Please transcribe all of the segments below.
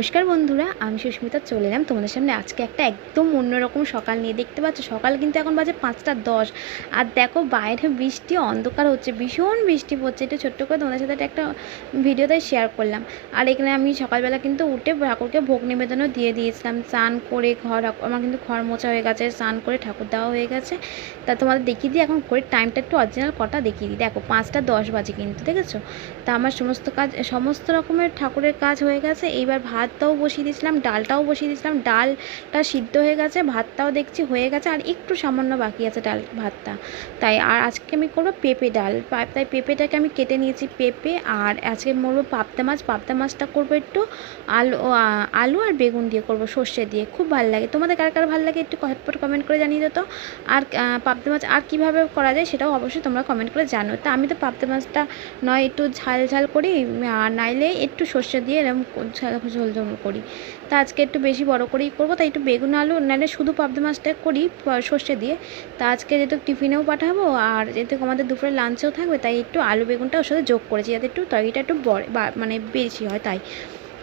নমস্কার বন্ধুরা, আমি সুস্মিতা চলে এলাম তোমাদের সামনে আজকে একটা একদম অন্যরকম সকাল নিয়ে। দেখতে পাচ্ছ সকাল কিন্তু এখন বাজে 5টা 10। আর দেখো বাইরে বৃষ্টি অন্ধকার হচ্ছে, ভীষণ বৃষ্টি পড়ছে। একটু ছোট্ট করে তোমাদের সাথে একটা ভিডিওতে শেয়ার করলাম। আর এখানে আমি সকালবেলা কিন্তু উঠে ঠাকুরকে ভোগ নিবেদনও দিয়ে দিয়েছিলাম। স্নান করে আমার কিন্তু ঘর মোছা হয়ে গেছে, স্নান করে ঠাকুর দেওয়া হয়ে গেছে। তা তোমাদের দেখিয়ে দিই এখন ঘড়ির টাইমটা একটু অরিজিনাল কটা দেখিয়ে দিই। দেখো 5টা 10 বাজে কিন্তু, দেখেছো? তা আমার সমস্ত রকমের ঠাকুরের কাজ হয়ে গেছে। এইবার ভাতটাও বসিয়ে দিয়েছিলাম, ডালটাও বসিয়ে দিয়েছিলাম। ডালটা সিদ্ধ হয়ে গেছে, ভাতটাও দেখছি হয়ে গেছে, আর একটু সামান্য বাকি আছে ভাতটা। তাই আর আজকে আমি করবো পেঁপে ডাল। তাই পেঁপেটাকে আমি কেটে নিয়েছি, পেঁপে। আর আজকে মরবো পাবদা মাছটা করবো একটু আলু আর বেগুন দিয়ে করবো, সর্ষে দিয়ে। খুব ভালো লাগে। তোমাদের কার কার ভালো লাগে একটু ঝটপট কমেন্ট করে জানিয়ে দিত। আর পাবদা মাছ আর কীভাবে করা যায় সেটাও অবশ্যই তোমরা কমেন্ট করে জানো। তা আমি তো পাবদা মাছটা নয় একটু ঝাল ঝাল করি, আর নাইলে একটু সর্ষে দিয়ে এরকম ঝোল ঝোল করি। তা আজকে একটু বেশি বড় করেই করবো, তাই একটু বেগুন আলু নাইলে শুধু পাবদা মাছটা করি সর্ষে দিয়ে। তা আজকে যেহেতু টিফিনেও পাঠাবো আর যেহেতু আমাদের দুপুরে লাঞ্চেও থাকবে, তাই একটু আলু বেগুনটা ওর সাথে যোগ করেছি যাতে একটু তরকারিটা একটু বড় মানে বেশি হয় তাই।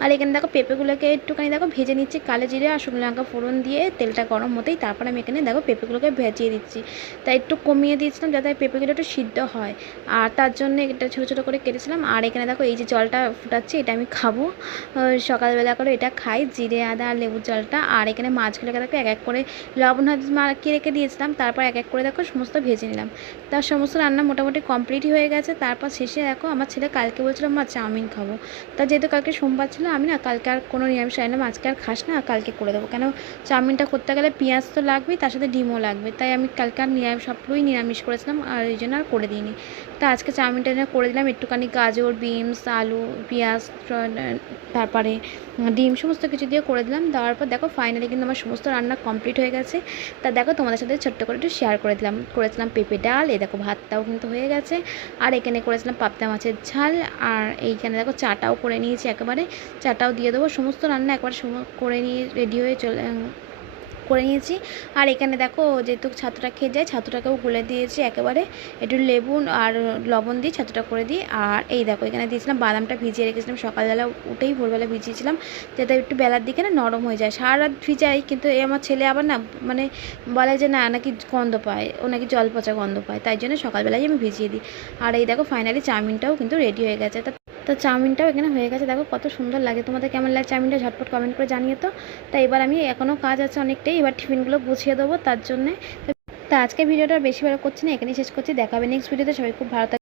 আর এখানে দেখো পেঁপেগুলোকে একটুখানি দেখো ভেজে নিচ্ছি, কালো জিরে আর শুকনো লঙ্কা ফোড়ন দিয়ে তেলটা গরম হতেই তারপর আমি এখানে দেখো পেঁপেগুলোকে ভেজিয়ে দিচ্ছি। তাই একটু কমিয়ে দিয়েছিলাম যাতে পেঁপেগুলো একটু সিদ্ধ হয়, আর তার জন্য এটা ছোটো ছোটো করে কেটেছিলাম। আর এখানে দেখো এই যে জলটা ফুটাচ্ছি, এটা আমি খাবো সকালবেলা করে, এটা খাই জিরে আদা আর লেবুর জলটা। আর এখানে মাছগুলোকে দেখো এক এক করে লবণ মাখিয়ে রেখে দিয়েছিলাম, তারপর এক এক করে দেখো সমস্ত ভেজে নিলাম। তার সমস্ত রান্না মোটামুটি কমপ্লিটই হয়ে গেছে। তারপর শেষে দেখো আমার ছেলে কালকে বলছিলাম মা চাউমিন খাবো। তা যেহেতু কালকে সোমবার ছিল, আমি না কালকে আর কোনো নিরামিষ রান্না আজকে আর খাস না, কালকে করে দেবো। কেন চাউমিনটা করতে গেলে পেঁয়াজ তো লাগবেই, তার সাথে ডিমও লাগবে। তাই আমি কালকে আর সবগুলোই নিরামিষ করেছিলাম, আর এই জন্য আর করে দিইনি। তা আজকে চাউমিনটা করে দিলাম, একটুখানি গাজর বিনস আলু পেঁয়াজ তারপরে ডিম সমস্ত কিছু দিয়ে করে দিলাম। দেওয়ার পর দেখো ফাইনালি কিন্তু আমার সমস্ত রান্না কমপ্লিট হয়ে গেছে। তা দেখো তোমাদের সাথে ছোট্ট করে একটু শেয়ার করেছিলাম পেঁপে ডাল। এই দেখো ভাতটাও কিন্তু হয়ে গেছে। আর এখানে করেছিলাম পাবদা মাছের ঝাল। আর এইখানে দেখো চাটাও করে নিয়েছি, একেবারে চাটাও দিয়ে দেবো। সমস্ত রান্না একবার করে নিয়ে রেডি হয়ে করে নিয়েছি। আর এখানে দেখো যেহেতু ছাতুটা খেয়ে যায়, ছাতুটাকেও গুলে দিয়েছি একেবারে, একটু লেবু আর লবণ দিয়ে ছাতুটা করে দিই। আর এই দেখো এখানে দিয়েছিলাম বাদামটা ভিজিয়ে রেখেছিলাম, সকালবেলা উঠেই ভোরবেলা ভিজিয়েছিলাম যাতে একটু বেলার দিকে না নরম হয়ে যায়। সারা রাত ভিজাই, কিন্তু আমার ছেলে আবার না মানে বলে যে না নাকি গন্ধ পায়, ও নাকি জল পচা গন্ধ পায়, তাই জন্য সকালবেলাই আমি ভিজিয়ে দিই। আর এই দেখো ফাইনালি চাউমিনটাও কিন্তু রেডি হয়ে গেছে। তো চাউমিনটাও এখানে হয়ে গেছে, দেখো কত সুন্দর লাগে। তোমাদের কেমন লাগে চাউমিনটা ঝটপট কমেন্ট করে জানিয়ে তো। তাই এবার আমি এখনও কাজ আছে অনেকটাই, এবার টিফিনগুলো গুছিয়ে দেবো তার জন্যে। তা আজকে ভিডিওটা বেশি বড় করছি না, এখানেই শেষ করছি। দেখা হবে নেক্সট ভিডিওতে। সবাই খুব ভালো